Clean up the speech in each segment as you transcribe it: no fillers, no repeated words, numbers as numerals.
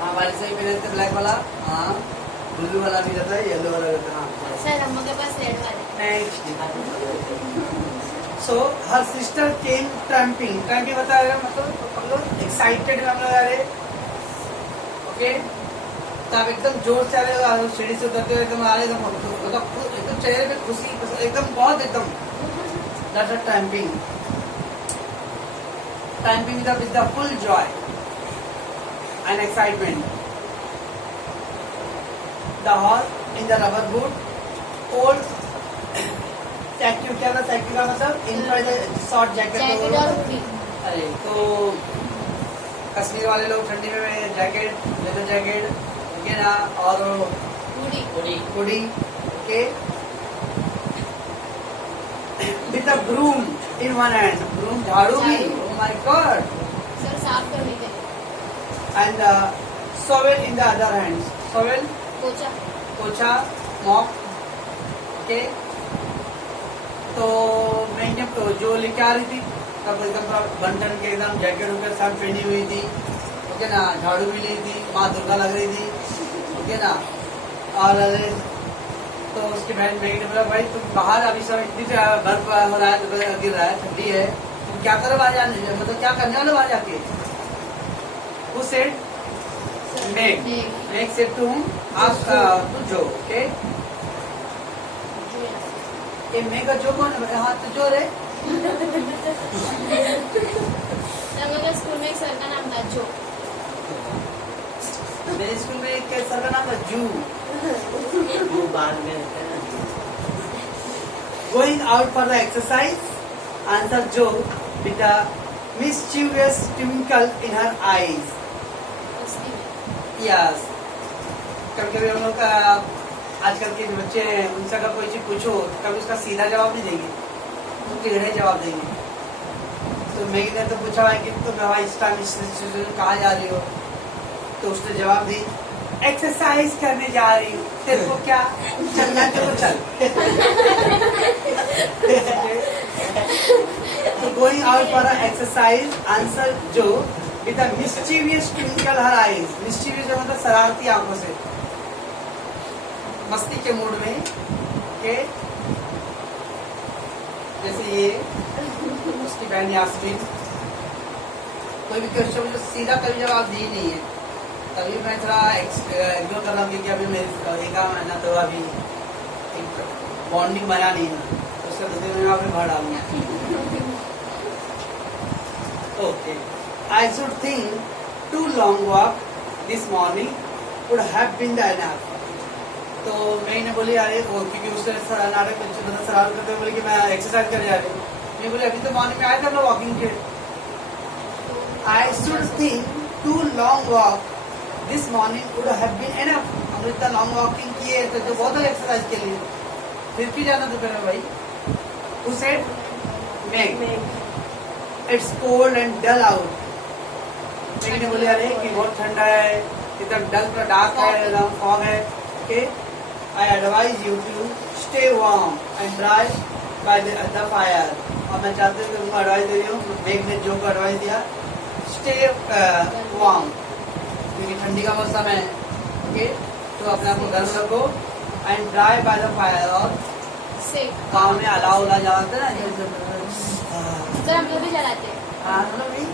हाँ बारिश से ही पहले थे ब्लैक वाला, हाँ ब्लू वाला भी रहता है, येलो वाला रहता है। हाँ सर हम लोग के पास रेड वाले। नेक्स्ट, सो हर सिस्टर केम ट्रैम्पिंग, ट्रैम्पिंग बताया मतलब हम लोग एक्साइटेड में हम लोग आ रहे, ओके। तो आप एकदम जोर से आ रहे हो, सीढ़ी से उतरते हो, एकदम आ रहे, एकदम चेहरे पे खुशी, एकदम बहुत एकदम, that's a tramping. Tramping with the full Joy and excitement. The horse in the rubber boot, old सैक्यू, क्या था सैक्यू का मतलब? इनसाइड शॉर्ट जैकेट और हुडी। अरे तो कश्मीर वाले लोग ठंडी में जैकेट, लेदर जैकेट, ठीक है ना, और hoodie hoodie, okay. With a broom in one hand, broom झाड़ू भी, ओह माय गॉड, सर साफ करने के लिए। and shovel in the other hand, shovel पोछा। पोछा, मॉप, ओके। तो मैंने तो जो लेके आ रही थी तब एकदम बंटन के एकदम जैकेट वगैरह सब पहनी हुई थी, ओके ना, झाड़ू भी ली थी, माँ दुर्गा लग रही थी, ओके ना। और तो उसकी बहन बेटी ने बोला भाई तुम बाहर अभी सब इतनी बर्फ हो रहा है, गिर रहा है, ठंडी है, तुम क्या करो बाहर जाने, मतलब क्या करने वाले बाहर जाके? Who said? Meg. Meg said to whom? Ask to Joe. Okay. ये Meg का जो कौन है? हाँ तो जो रे? मेरे स्कूल में एक सर का नाम था जो। मेरे स्कूल में एक सर का नाम था जू। वो बाद में Going out for the exercise? Answer Joe with a mischievous twinkle in her eyes. Yes. कभी-कभी हम लोग का आजकल के जो बच्चे हैं उनसे अगर कोई चीज पूछो कभी उसका सीधा जवाब नहीं देंगे, वो टेढ़े जवाब देंगे। तो मैगी ने तो पूछा है कि तुम इस टाइम कहाँ जा रही हो? तो उसने जवाब दी एक्सरसाइज करने जा रही हूँ। तेरे को क्या चलना तो चल। तो going out for exercise, answer जो with a mischievous twinkle her eyes, mischievous मतलब शरारती आंखों से, मस्ती के मूड में, के जैसे ये उसकी बहन यास्मीन कोई भी क्वेश्चन मुझे सीधा कभी जवाब दी नहीं है, तभी मैं थोड़ा इग्नोर कर रहा हूँ कि अभी मेरी एक महीना तो अभी बॉन्डिंग बना नहीं है, तो उसका दूसरे महीने में भर डालूंगा। Okay, I should think too long walk this morning would have been the enough. तो मैंने बोली अरे वो क्योंकि उससे नाटक मतलब सवाल करते हुए बोली कि मैं एक्सरसाइज करने जा रही हूँ। मैं बोली अभी तो मॉर्निंग में आए थे हम लोग वॉकिंग के। I should think too long walk this morning would have been enough. हम लोग इतना लॉन्ग वॉकिंग किए तो बहुत है एक्सरसाइज के लिए, फिर भी जाना दोपहर में भाई। Who said? Meg. It's cold and dull out. मैंने बोले अरे कि बहुत ठंडा है, एकदम डल पर डार्क है, एकदम फॉग है, okay. I advise you to stay warm and dry by the fire. और मैं चाहती हूँ कि तुमको एडवाइस दे रही हूँ, मेघ ने जो को एडवाइस दिया, stay warm, क्योंकि ठंडी का मौसम है, ओके। तो अपने आप को गर्म रखो, and dry by the fire, और गाँव में अलाव उला जलाते ना, सर हम लोग भी जलाते हैं। हाँ हम लोग भी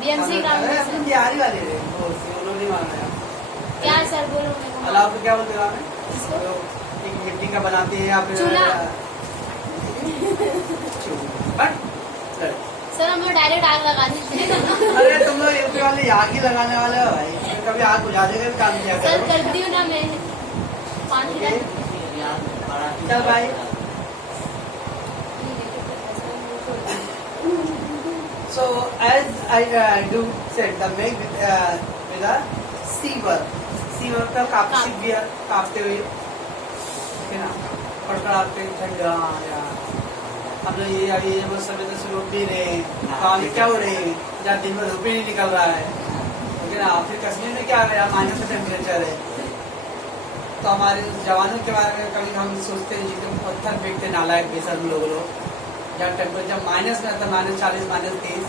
BMC ग्राउंड में। बिहारी वाले रे, वो लोग नहीं मान रहे। क्या सर बोलो मेरे को? अलाव को क्या बोलते हैं में? इसको? एक मिट्टी का बनाते हैं या फिर चूल्हा। बट सर हम लोग डायरेक्ट आग लगा देते हैं। अरे तुम लोग यूपी वाले आग ही लगाने वाले हो भाई, कभी आग बुझा देगा भी काम किया सर करो। करती हूँ ना मैं, पानी Okay. डाल। चल भाई। So as I do said, the make with a seaver. Seaver का काटते हुए, ठीक है ना, कड़कड़ाते ठंडा यार। हम लोग ये अभी ये वो समय से रोड भी रहे, काम क्या हो रहे हैं, जहाँ दिन में धूप ही नहीं निकल रहा है, ठीक है ना। फिर कश्मीर में क्या है, माइनस का टेम्परेचर है, तो हमारे जवानों के बारे में कभी हम सोचते हैं जितने पत्थर फेंकते नालायक बेसर लोग जहाँ टेम्परेचर माइनस में आता, -40 -30,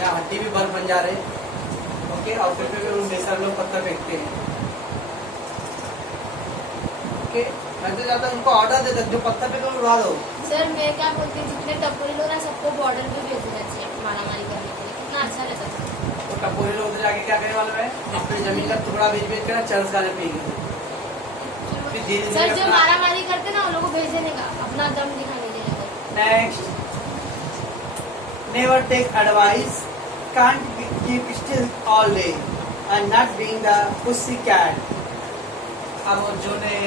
या हड्डी भी बर्फ बन जा रहे, ओके। ऑफिस में भी उन बेसर लोग पत्थर फेंकते हैं। ओके, मैं तो जाता उनको ऑर्डर देता जो पत्थर पे उड़ा दो। सर मैं क्या बोलती हूँ, जितने टपोरी लोग ना सबको बॉर्डर पे भेज देना चाहिए मारामारी करने के लिए, कितना अच्छा रहता है। तो टपोरी लोग तो जाके क्या करने वाले हैं, अपनी जमीन का टुकड़ा बेच बेच कर चर्च गाने पिएंगे। फिर धीरे सर जो धीरे मारामारी करते ना उन लोगों को भेज देने का, अपना दम दिखाने के लिए। Next, never take advice, can't keep still all day and not being the pussy cat। अब वो जो ने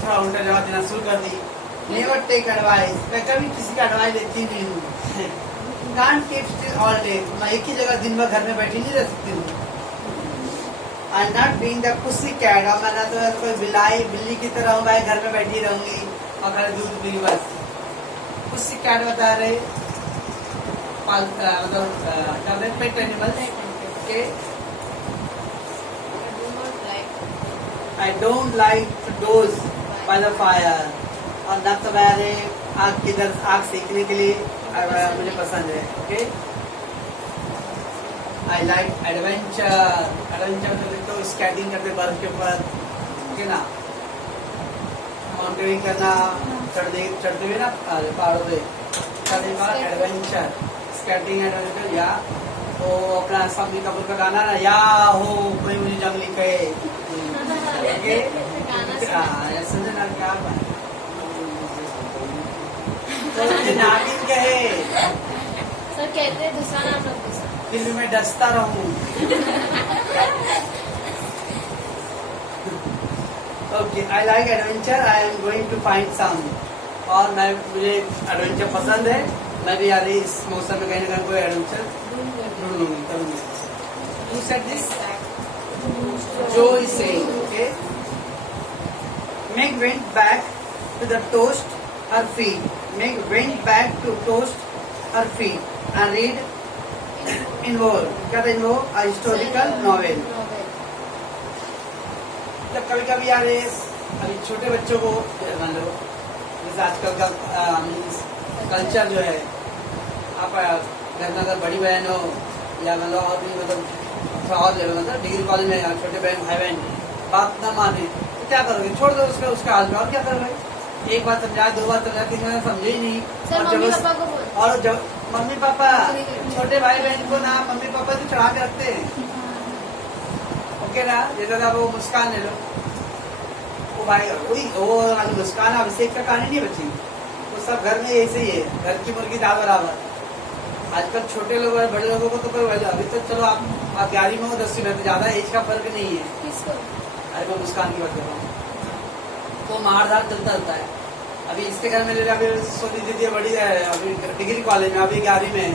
थोड़ा उल्टा जवाब देना शुरू कर दी। never take advice, मैं कभी किसी का एडवाइस लेती नहीं हूँ। can't keep still all day, मैं एक ही जगह दिन भर घर में बैठी नहीं रह सकती हूँ। and not being the pussy cat, और मैं ना तो कोई बिल्ली की तरह हूँ, मैं घर में बैठी रहूंगी और खाली दूध पी बस। पुस्सी कैट बता रहे मतलब पेट एनिमल के। I don't like to doze by the fire, और न तो मेरे आग की तरफ आग सेकने के लिए मुझे पसंद है। Okay, I like adventure, adventure तो स्केटिंग करते बर्फ के ऊपर, ओके ना, माउंटेनिंग करना, चढ़ते हुए ना पहाड़ों पे करने का एडवेंचर, स्केटिंग एडवेंचर। या वो अपना समी कपूर का गाना ना, या हो कोई मुझे जंगली कहे, सुनने ना क्या तो मुझे नागिन कहे, सर कहते हैं दूसरा नाम रख दो सर। फिर भी मैं डसता रहूं। Okay, I like adventure, I am going to find some, और मुझे एडवेंचर पसंद है, मैं भी यार इस मौसम में कहीं ना कहीं कोई एडवेंचर ढूंढूंगी करूंगी। Who said this? Joe is saying, okay. Meg went back to the toast her feet. Meg went back to toast her feet and read Involve. क्या था Involve? A historical novel. जब कभी कभी यार अभी छोटे बच्चों को मान लो जैसे आजकल का कल्चर जो है, आप घर में अगर बड़ी बहन हो या मतलब और भी मतलब थोड़ा और लेवल मतलब डिग्री कॉलेज में या छोटे बहन भाई बहन बात ना माने तो क्या करोगे, छोड़ दो उसका हाल में, और क्या करोगे। एक बार समझाया, दो बार समझाया, तीन बार समझे ही नहीं, और जब मम्मी पापा छोटे भाई बहन को ना मम्मी पापा तो चढ़ा के रखते हैं। ओके ना, जैसा था वो मुस्कान ले लो, वो भाई वो मुस्कान अभिषेक का कहानी नहीं बची, वो सब घर में ऐसे ही है, घर की मुर्गी दाल बराबर। आजकल छोटे लोग और बड़े लोगों को तो कोई वजह, अभी तो चलो आप 11वीं में हो 10वीं में, तो ज्यादा एज का फर्क नहीं है। किसको? अरे मैं मुस्कान की बात कर रहा हूँ, तो मारधार चलता रहता है। अभी इसके घर में ले अभी सोनी दीदी बड़ी है, अभी डिग्री कॉलेज में, अभी 11वीं में है,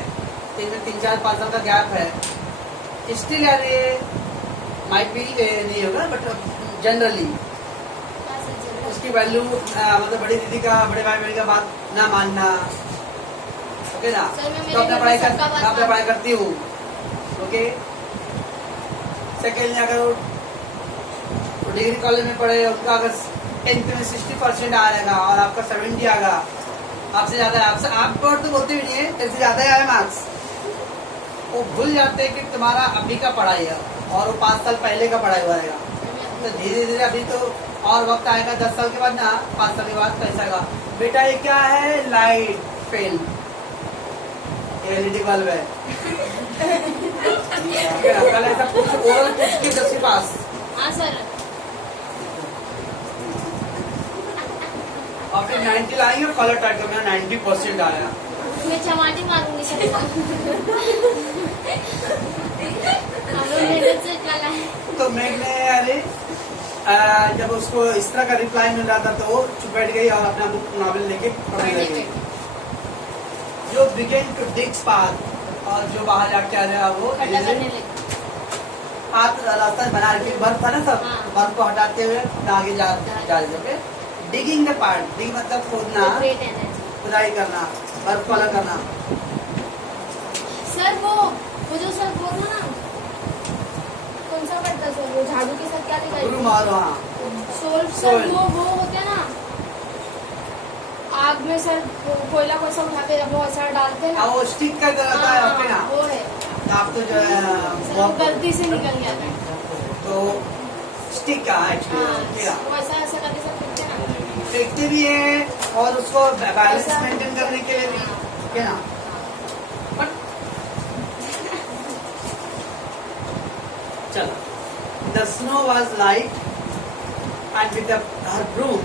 इनमें 3-4-5 साल का गैप है। स्टिल यार ये माइट भी नहीं होगा, बट जनरली उसकी वैल्यू मतलब बड़ी दीदी का, बड़े भाई बहन का बात ना मानना, ओके ना। तो अपना पढ़ाई करती हूँ, ओके। सेकेंड अगर वो डिग्री कॉलेज में पढ़े, उनका अगर 10th में 60% आएगा और आपका 70 आएगा, आपसे ज्यादा है, आपसे आप तो बोलते भी नहीं है, इससे ज्यादा ही आए मार्क्स, वो भूल जाते हैं कि तुम्हारा अभी का पढ़ाई है और वो 5 साल पहले का पढ़ाई हुआ रहेगा। तो धीरे धीरे अभी तो और वक्त आएगा, 10 साल के बाद ना, 5 साल के बाद कैसा आएगा, बेटा ये क्या है, लाइट फेल, एलईडी बल्ब है। कल ऐसा कुछ ओरल कुछ की 10वीं पास। हाँ सर। और फिर 90 लाएंगे, कॉलर टाइट कर, मेरा 90% आया, मैं चमाटी मारूंगी सर। तो मैंने अरे जब उसको इस तरह का रिप्लाई मिल रहा था तो वो चुप बैठ गई और अपना बुक नॉवेल लेके पढ़ने लगी। जो बिगेन टू डिग्स पाथ, और जो बाहर जाके आ रहा वो हाथ रास्ता बना रही, बर्फ था ना सब, बर्फ को हटाते हुए आगे जा रहे थे। डिगिंग द पार्ट, डिग मतलब खोदना, खुदाई करना, बर्फ को अलग करना। सर वो जो सर बोल ना, कौन सा पड़ता सर, वो झाड़ू के साथ क्या दिखाई, गुरु मारो, हाँ सर वो होते हैं ना, आग में सर कोयला को ऐसा उठाते हैं, वो ऐसा डालते हैं ना, वो स्टिक का रहता है, वो है। आप तो जो है सर वो गलती से निकल गया था। तो स्टिक का हाँ, एक्चुअली वो ऐसा ऐसा करके सब फेंकते हैं ना। फेंकते भी है और उसको बैलेंस मेंटेन करने के लिए भी, ठीक है ना। बट चलो, the snow was light and with her broom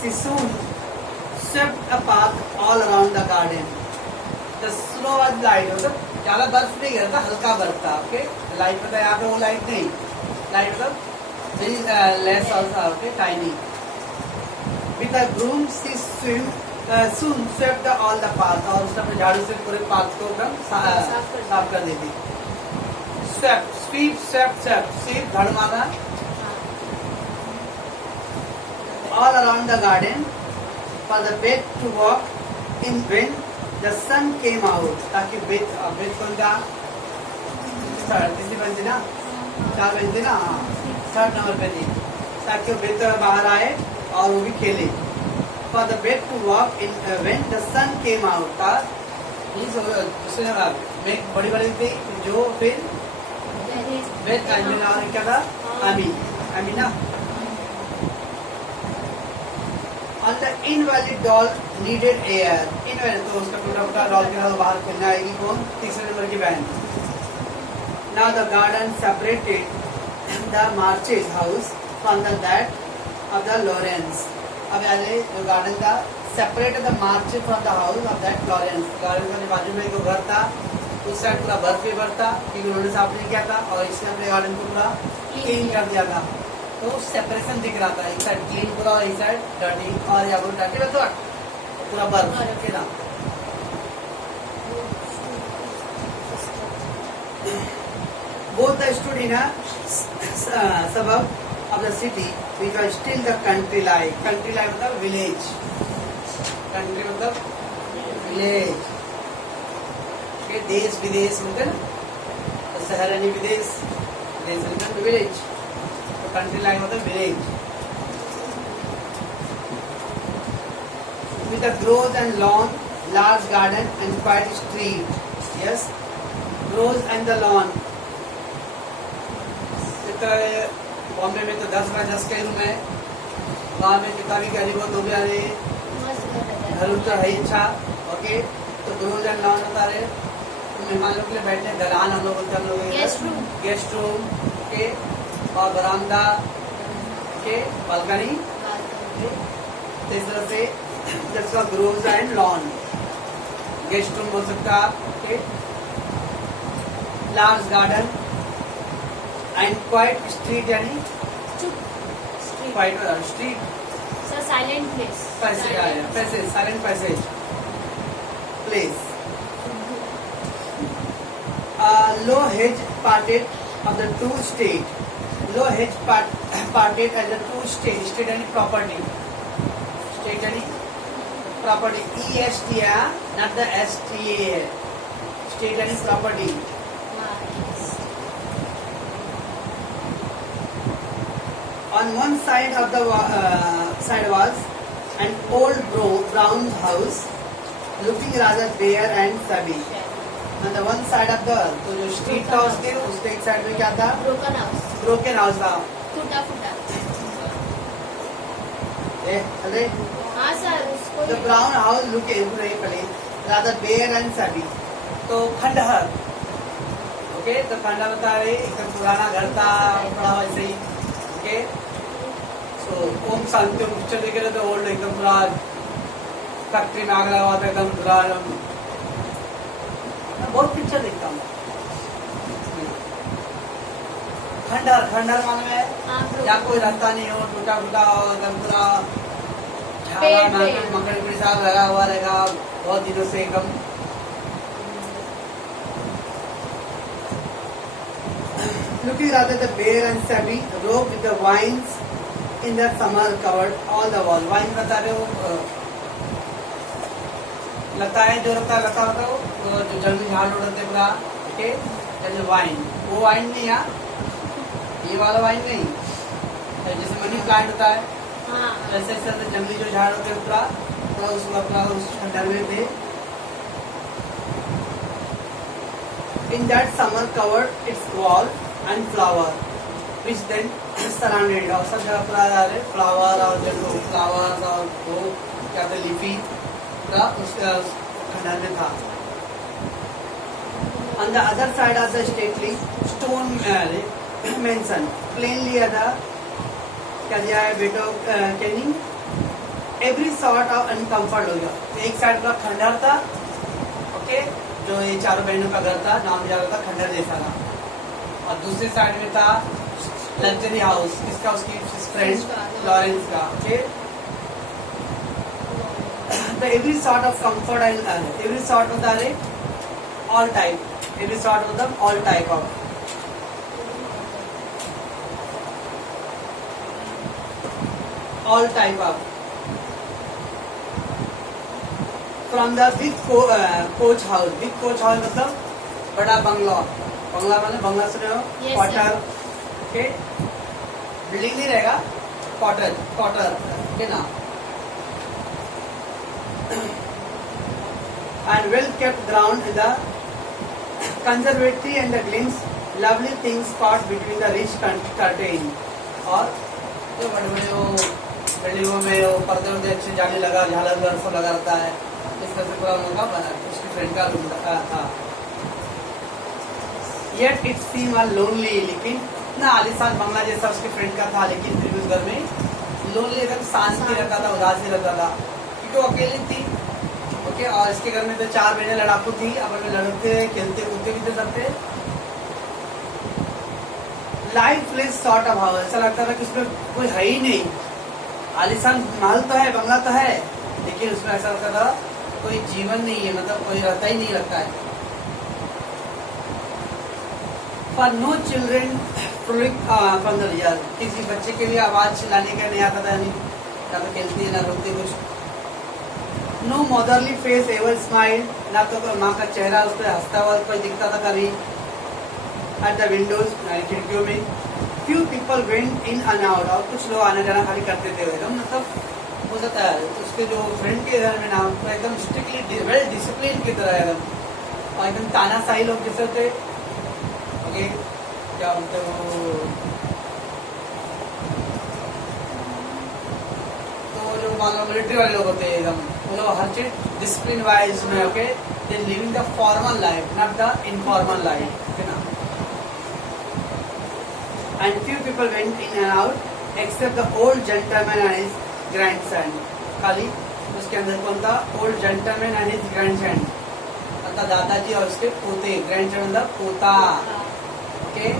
she soon swept a path all around the garden. The snow was light, मतलब ज्यादा बर्फ नहीं गिरा था, हल्का बर्फ था। ओके, लाइट मतलब यहाँ पे वो लाइट नहीं, लाइट मतलब less also, okay, tiny. With a broom she soon swept all the path, और उसने अपने झाड़ू से पूरे पाथ को एकदम साफ कर देती। Swept, sweep, swept, swept, sweep झाड़ू मारना। All around the garden for the bed to walk in when the sun came out, ताकि बेड कौन का तीसरी बंदी ना, 4 बंदी ना, 3rd नंबर पे थी, ताकि वो बेड बाहर आए और वो भी खेले। For the bed to walk in when the sun came out, था दूसरे में बड़ी बड़ी थी जो फिर बेड का और क्या था, Amina. On the invalid doll needed air, invalid तो उसका टूटा डॉल के साथ बाहर खेलने आएगी कौन, तीसरे नंबर की बहन। Now the garden separated the Marches house from the that of the Lawrence. अब यार जो गार्डन का separate the March from the house of that Lawrence. Garden का बाजू में एक घर था, उस साइड पूरा बर्फ ही बर्फ था क्योंकि उन्होंने साफ नहीं किया था, और इसने अपने गार्डन को पूरा क्लीन कर दिया था। तो सेपरेशन दिख रहा था, एक साइड क्लीन पूरा और एक साइड डर्टी, और या वो डर्टी में तो पूरा बर्फ के ना। Both the stood in a suburb of the city which was still the country life. Country life मतलब village. Country मतलब village. के देश विदेश होते ना, तो शहर यानी विदेश, देश मतलब village. तो country life मतलब village. With a groves and lawn, large garden and quiet street. Yes, groves and the lawn. Bombay में तो 10 बाय 10 के रूम है, वहाँ में जितना भी गरीब हो तो भी अरे घर तो है ही अच्छा। ओके, तो ग्रोज एंड लॉन होता है, तो मेहमान लोग के लिए बैठने दलान हम लोग बोलते हैं, हम लोग गेस्ट रूम के, और बरामदा के, बालकनी, तो इस तरह से जैसा grows and lawn guest room हो सकता है। Large garden and quiet street, यानी quiet street, silent place, passage, silent passage place. Low hedge parted off the two state, low hedge parted as the two state, state यानी property, state यानी property, EST है, not the STA है, state यानी property. On one side of the side was an old brown house, looking rather bare and shabby. On the one side of the, तो जो street था उसके एक side में क्या था, broken house था, टूटा फूटा। अरे हाँ सर, उसको the brown house looking rather bare and shabby, तो खंडहर। ओके, तो खंडहर बता रहे एकदम पुराना घर था, बड़ा वैसे ही। ओके, तो ओम शांति पिक्चर देखे रहे तो ओल्ड एकदम पूरा फैक्ट्री में आग लगा हुआ था, एकदम पूरा। मैं बहुत पिक्चर देखता हूँ। खंडहर, खंडहर माने में या कोई रास्ता नहीं हो, टूटा फूटा हो, एकदम पूरा मकड़ी साहब लगा हुआ रहेगा बहुत दिनों से एकदम। Looking rather the bare and shabby, rope with the vines in the summer covered all the wall. Vine बता रहे हो, लता है जो रहता है, लता होता है वो जो जंगली झाड़ उड़ते पूरा। ओके, जैसे वाइन, वो वाइन नहीं है, ये वाला वाइन नहीं, जैसे मनी प्लांट होता है, ऐसे ऐसे जंगली जो झाड़ होते हैं पूरा, तो उसको अपना उस खंडहर में थे। In that summer covered its wall and flower, which then surrounded it. और सब जगह पूरा फ्लावर और जो फ्लावर्स और वो क्या कहते लीफी का उसका खंडर में था. On the other side of the stately stone mansion, plainly the क्या दिया है बेटो Canning every sort of uncomfort हो गया. एक साइड का खंडर था, ओके, जो ये चारों बहनों का घर था, नाम दिया था खंडर जैसा था. और दूसरी साइड में था लग्जरी हाउस, किसका, उसकी फ्रेंड लॉरेंस का. Okay, the every sort of comfort and every sort होता है ऑल टाइप, एवरी सॉर्ट होता है all type of all type of from the big coach house. Big coach house मतलब बड़ा बंगला. बंगला मतलब बंगला सुने हो, Yes, क्वार्टर. ओके, बिल्डिंग नहीं रहेगा, क्वार्टर क्वार्टर के ना. And well kept ground in the conservatory and the glimpse lovely things caught between the rich curtain. और तो बड़े बड़े वो बिल्डिंगों में वो पर्दे वर्दे अच्छे जाली लगा, झालर वलर सब लगा रहता है. इस तरह से पूरा उनका बना, उसकी फ्रेंड का रूम था. Yet it seemed a lonely, लेकिन इतना आलीशान बंगला जैसा उसके फ्रेंड का था, लेकिन फिर भी उस घर में लोनली एकदम शांति रखा था, उदासी रखा था, क्योंकि वो अकेली थी. ओके, और इसके घर में तो 4 बहनें लड़ाकू थी, अपन में लड़ते खेलते कूदते भी थे सबसे. लाइफलेस सॉर्ट ऑफ हाउस, ऐसा लगता था कि उसमें कोई है ही नहीं. आलिशान महल तो है, बंगला तो है, लेकिन उसमें ऐसा लगता था कोई जीवन नहीं है, मतलब कोई रहता ही नहीं लगता है. For no children from the rear, किसी बच्चे के लिए आवाज चिल्लाने का नहीं आता था, नहीं ना तो खेलती है ना रोकती कुछ. No motherly face ever smile, ना तो माँ का चेहरा उस पर हंसता हुआ कोई दिखता था कभी. एट द विंडोज, खिड़कियों में few people went in and out, और कुछ लोग आना जाना खाली करते थे. एकदम मतलब हो सकता है उसके जो फ्रेंड के घर में ना तो एकदम स्ट्रिक्टली वेल डिसिप्लिन की तरह एकदम, और एकदम तानाशाही लोग जैसे होते. ओके, क्या बोलते वो, तो जो मान लो मिलिट्री वाले लोग होते हैं एकदम, वो लोग हर चीज डिसिप्लिन वाइज में. Okay, they living the formal life, not the informal life, है ना. And few people went in and out except the old gentleman and his grandson. खाली उसके अंदर कौन था, old gentleman and his grandson, मतलब दादाजी और उसके पोते. grandson मतलब पोता. Okay,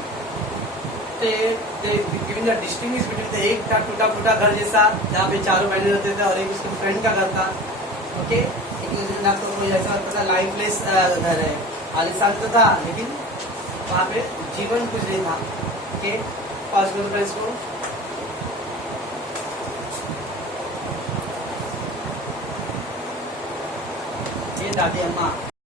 giving the distinguish between, एक था टूटा फूटा घर जैसा जहाँ पे चारों बहने रहते थे, और एक उसके फ्रेंड का घर था. ओके, एक दूसरे ना तो कोई ऐसा लगता था लाइफलेस घर है, आलिशान तो था लेकिन वहाँ पे जीवन कुछ नहीं था. ओके, पास करो फ्रेंड्स को. ये दादी अम्मा